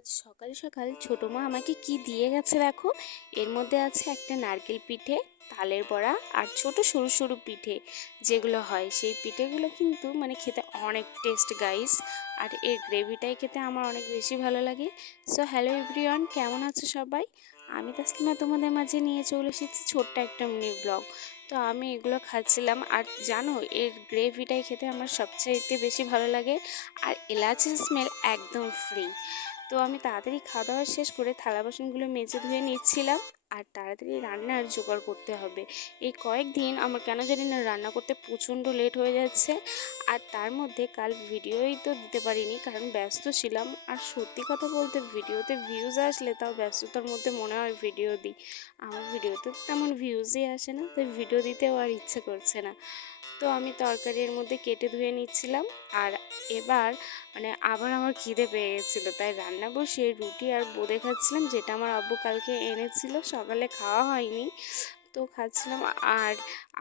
আজ সকাল সকাল ছোটো মা আমাকে কি দিয়ে গেছে দেখো। এর মধ্যে আছে একটা নারকেল পিঠে, তালের বড়া আর ছোট সরু সরু পিঠে যেগুলো হয়, সেই পিঠেগুলো কিন্তু মানে খেতে অনেক টেস্ট গাইস। আর এর গ্রেভিটাই খেতে আমার অনেক বেশি ভালো লাগে। সো হ্যালো এভরিওয়ান, কেমন আছো সবাই? আমি তাসলিমা তোমাদের মাঝে নিয়ে চলে এসেছি ছোট্ট একটা মিনি ব্লগ। তো আমি এগুলো খাচ্ছিলাম, আর জানো এর গ্রেভিটাই খেতে আমার সবচাইতে বেশি ভালো লাগে। আর এলাচের স্মেল একদম ফ্রি। তো আমি তাড়াতাড়ি খাওয়া দাওয়া শেষ করে থালা বাসনগুলো মেজে ধুয়ে নিচ্ছিলাম, আর তাড়াতাড়ি রান্নার জোগাড় করতে হবে। এই কয়েকদিন আমার কেন জানি না রান্না করতে প্রচণ্ড লেট হয়ে যাচ্ছে। আর তার মধ্যে কাল ভিডিওই তো দিতে পারিনি, কারণ ব্যস্ত ছিলাম। আর সত্যি কথা বলতে ভিডিওতে ভিউজ আসলে তাও ব্যস্ততার মধ্যে মনে হয় ভিডিও দিই। আমার ভিডিওতে তেমন ভিউজই আসে না, তাই ভিডিও দিতেও আর ইচ্ছে করছে না। তো আমি তরকারির মধ্যে কেটে ধুয়ে নিচ্ছিলাম। আর এবার আবার আমার খিদে পেয়ে গেছিলো, তাই রান্না বসিয়ে রুটি আর বোঁদে খাচ্ছিলাম, যেটা আমার আব্বু কালকে এনেছিল, সকালে খাওয়া হয়নি তো খাচ্ছিলাম। আর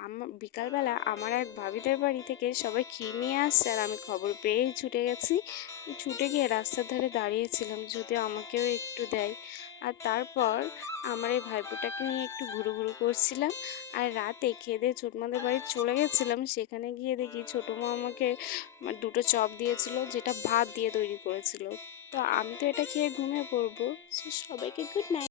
আমার বিকালবেলা আমার এক ভাবিদের বাড়ি থেকে সবাই ক্ষীর নিয়ে আসছে, আর আমি খবর পেয়েই ছুটে গেছি। ছুটে গিয়ে রাস্তার ধারে দাঁড়িয়েছিলাম যদিও আমাকেও একটু দেয়। আর তারপর আমার এই ভাইপোটাকে নিয়ে একটু ঘুরু ঘুরু করছিলাম। আর রাতে খেয়ে দিয়ে ছোটমাদের বাড়ি চলে গেছিলাম, সেখানে গিয়ে দেখি ছোটো মা আমাকে দুটো চপ দিয়েছিল, যেটা ভাত দিয়ে তৈরি করেছিল। তো আমি তো এটা খেয়ে ঘুমিয়ে পড়বো। সবাইকে গুড নাইট।